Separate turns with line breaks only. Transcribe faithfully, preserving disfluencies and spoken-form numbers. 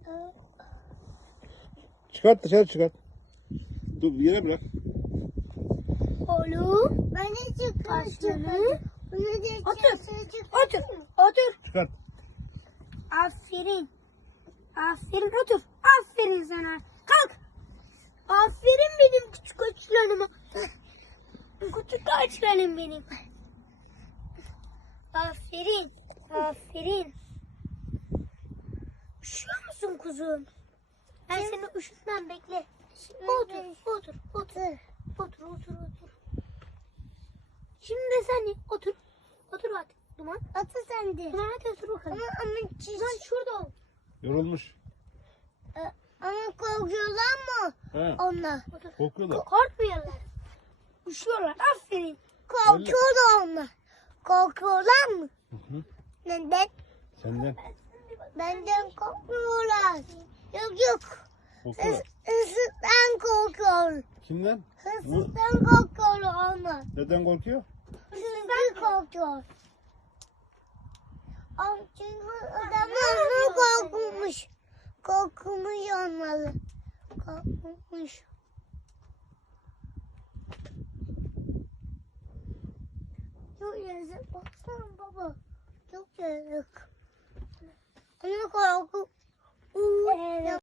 Çıkart dışarı çıkart. Dur yere bırak.
Oğlum. Ben de çıkartıyorum. Otur. Otur. Otur.
Çıkart.
Aferin. Aferin otur. Aferin sana. Kalk. Aferin benim küçük açlarıma. Küçük açlarım benim. Aferin. Aferin. Üşüyor musun kuzum? Ben seni üşütmem, bekle. Otur, otur, otur. Otur, otur, otur. Şimdi de sen otur. Otur bak. Duman.
Otur sen de.
Duman hadi otur bakalım.
Ama, ama, çiz-
Duman şurada ol.
Yorulmuş.
ama korkuyorlar mı
He.
onlar?
Otur.
Korkuyorlar.
Korkmuyorlar. Üşüyorlar. Aferin.
Korkuyorlar onlar. Korkuyorlar mı?
Hı hı.
Neden?
Senden.
Benden korkmuyorlar. Yok yok.
Korkuyorlar.
Hırsızdan korkuyor.
Kimden?
Hırsızdan korkuyor onlar.
Neden korkuyor?
Çünkü korkuyor. Ama çünkü adamlar korkmuş. Korkmuş onları. Korkmuş. Çok yazık. Baksana baba. Çok yazık. Ama korku. Evet.